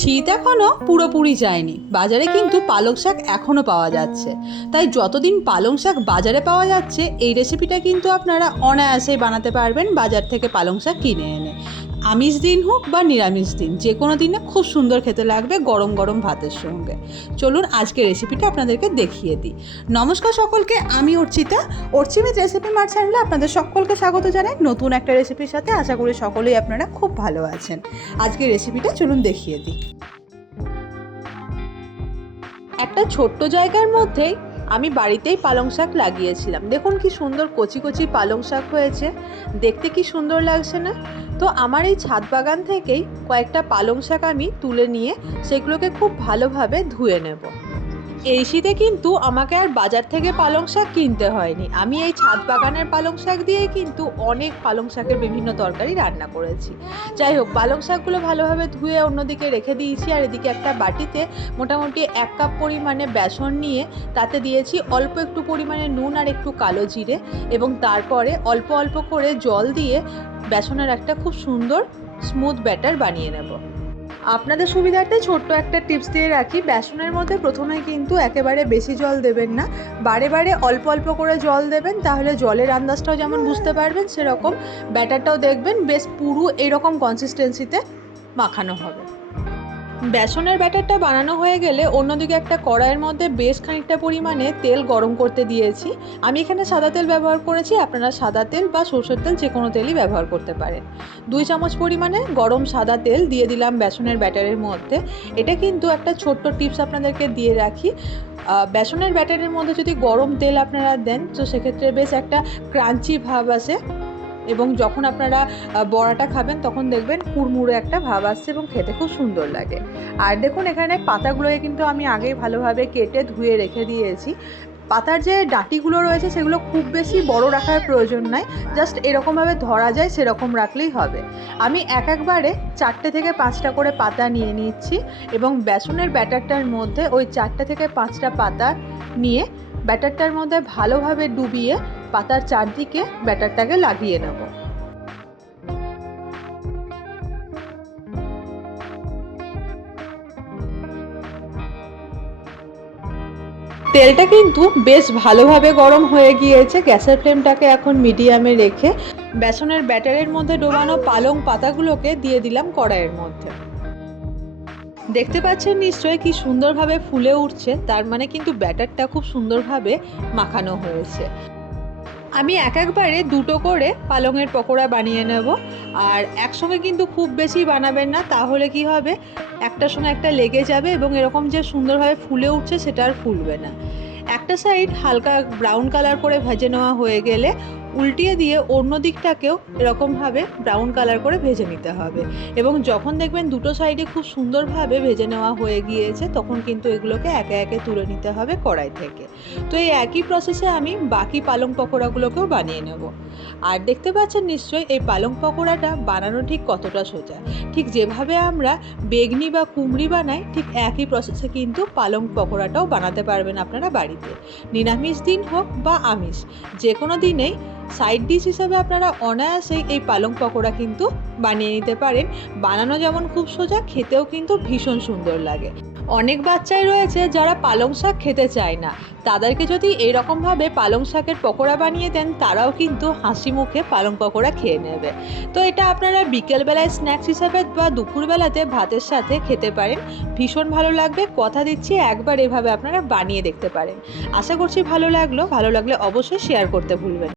শীত এখনও পুরোপুরি যায়নি। বাজারে কিন্তু পালং শাক এখনও পাওয়া যাচ্ছে। তাই যতদিন পালং শাক বাজারে পাওয়া যাচ্ছে, এই রেসিপিটা কিন্তু আপনারা অনায়াসেই বানাতে পারবেন বাজার থেকে পালং শাক কিনে এনে। আমিষ দিন হোক বা নিরামিষ দিন, যে কোনো দিনে খুব সুন্দর খেতে লাগবে গরম গরম ভাতের সঙ্গে। চলুন আজকে রেসিপিটা আপনাদেরকে দেখিয়ে দিই। নমস্কার সকলকে, আমি অর্চিতা। অর্চিমিত রেসিপি মার চ্যানেলে আপনাদের সকলকে স্বাগত জানাই। নতুন একটা রেসিপির সাথে আশা করি সকলেই আপনারা খুব ভালো আছেন। আজকে রেসিপিটা চলুন দেখিয়ে দিই। একটা ছোট্ট জায়গার মধ্যেই আমি বাড়িতেই পালং শাক লাগিয়েছিলাম। দেখুন কি সুন্দর কচি কচি পালং শাক হয়েছে। দেখতে কি সুন্দর লাগছে না? তো আমার এই ছাদ বাগান থেকেই কয়েকটা পালং শাক আমি তুলে নিয়ে সেগুলোকে খুব ভালোভাবে ধুয়ে নেব। এই শীতে কিন্তু আমাকে আর বাজার থেকে পালং শাক কিনতে হয়নি। আমি এই ছাদ বাগানের পালং শাক দিয়েই কিন্তু অনেক পালং শাকের বিভিন্ন তরকারি রান্না করেছি। যাই হোক, পালং শাকগুলো ভালোভাবে ধুয়ে অন্যদিকে রেখে দিয়েছি আর এদিকে একটা বাটিতে মোটামুটি এক কাপ পরিমাণে বেসন নিয়ে তাতে দিয়েছি অল্প একটু পরিমাণে নুন আর একটু কালো জিরে এবং তারপরে অল্প অল্প করে জল দিয়ে বেসনের একটা খুব সুন্দর স্মুথ ব্যাটার বানিয়ে নেব। আপনাদের সুবিধার্থে ছোট্ট একটা টিপস দিয়ে রাখি, বেসনের মধ্যে প্রথমে কিন্তু একেবারে বেশি জল দেবেন না। বারে বারে অল্প অল্প করে জল দেবেন, তাহলে জলের আন্দাজটাও যেমন বুঝতে পারবেন, সেরকম ব্যাটারটাও দেখবেন, বেশ পুরু এরকম কনসিস্টেন্সিতে মাখানো হবে। বেসনের ব্যাটারটা বানানো হয়ে গেলে অন্যদিকে একটা কড়াইয়ের মধ্যে বেশ খানিকটা পরিমাণে তেল গরম করতে দিয়েছি। আমি এখানে সাদা তেল ব্যবহার করেছি, আপনারা সাদা তেল বা সরষের তেল যে কোনো তেলই ব্যবহার করতে পারেন। দুই চামচ পরিমাণে গরম সাদা তেল দিয়ে দিলাম বেসনের ব্যাটারের মধ্যে। এটা কিন্তু একটা ছোট্ট টিপস আপনাদেরকে দিয়ে রাখি। বেসনের ব্যাটারের মধ্যে যদি গরম তেল আপনারা দেন, তো সেক্ষেত্রে বেশ একটা ক্রাঞ্চি ভাব আসে। এবং যখন আপনারা বড়াটা খাবেন তখন দেখবেন কুড়মুড়ে একটা ভাব আসছে এবং খেতে খুব সুন্দর লাগে। আর দেখুন এখানে পাতাগুলোকে কিন্তু আমি আগেই ভালোভাবে কেটে ধুয়ে রেখে দিয়েছি। পাতার যে ডাঁটিগুলো রয়েছে সেগুলো খুব বেশি বড় রাখার প্রয়োজন নাই। জাস্ট এরকমভাবে ধরা যায় সেরকম রাখলেই হবে। আমি এক একবারে চারটে থেকে পাঁচটা করে পাতা নিয়ে নিচ্ছি এবং বেসনের ব্যাটারটার মধ্যে ওই চারটে থেকে পাঁচটা পাতা নিয়ে ব্যাটারটার মধ্যে ভালোভাবে ডুবিয়ে পাতার চারদিকে ব্যাটারটাকে লাগিয়ে নেব। তেলটা কিন্তু বেশ ভালোভাবে গরম হয়ে গিয়েছে। গ্যাসের ফ্লেমটাকে এখন মিডিয়ামে রেখে বেসনের ব্যাটারের মধ্যে ডোবানো পালং পাতাগুলোকে দিয়ে দিলাম কড়াইয়ের মধ্যে। দেখতে পাচ্ছেন নিশ্চয়ই কি সুন্দরভাবে ফুলে উঠছে, তার মানে কিন্তু ব্যাটারটা খুব সুন্দরভাবে মাখানো হয়েছে। আমি এক একবারে দুটো করে পালংয়ের পকোড়া বানিয়ে নেব। আর একসঙ্গে কিন্তু খুব বেশি বানাবেন না, তাহলে কি হবে? একটার সঙ্গে একটা লেগে যাবে এবং এরকম যে সুন্দরভাবে ফুলে উঠছে সেটা আর ফুলবে না। একটা সাইড হালকা ব্রাউন কালার করে ভেজে নেওয়া হয়ে গেলে উল্টিয়ে দিয়ে অন্য দিকটাকেও এরকমভাবে ব্রাউন কালার করে ভেজে নিতে হবে। এবং যখন দেখবেন দুটো সাইডে খুব সুন্দরভাবে ভেজে নেওয়া হয়ে গিয়েছে, তখন কিন্তু এগুলোকে একে একে তুলে নিতে হবে কড়াই থেকে। তো এই একই প্রসেসে আমি বাকি পালং পকোড়াগুলোকেও বানিয়ে নেব। আর দেখতে পাচ্ছেন নিশ্চয়ই এই পালং পকোড়াটা বানানো ঠিক কতটা সোজা। ঠিক যেভাবে আমরা বেগনি বা কুমড়ি বানাই, ঠিক একই প্রসেসে কিন্তু পালং পকোড়াটাও বানাতে পারবেন আপনারা বাড়িতে। নিরামিষ দিন হোক বা আমিষ যে কোনো দিনেই সাইড ডিশ হিসাবে আপনারা অনায়াসেই এই পালং পকোড়া কিন্তু বানিয়ে নিতে পারেন। বানানো যেমন খুব সোজা, খেতেও কিন্তু ভীষণ সুন্দর লাগে। অনেক বাচ্চাই রয়েছে যারা পালং শাক খেতে চায় না। তাদেরকে যদি এইরকমভাবে পালং শাকের পকোড়া বানিয়ে দেন, তারাও কিন্তু হাসি মুখে পালং পকোড়া খেয়ে নেবে। তো এটা আপনারা বিকেলবেলায় স্ন্যাক্স হিসাবে বা দুপুরবেলাতে ভাতের সাথে খেতে পারেন। ভীষণ ভালো লাগবে। কথা দিচ্ছি, একবার এভাবে আপনারা বানিয়ে দেখতে পারেন। আশা করছি ভালো লাগল। ভালো লাগলে অবশ্যই শেয়ার করতে ভুলবেন।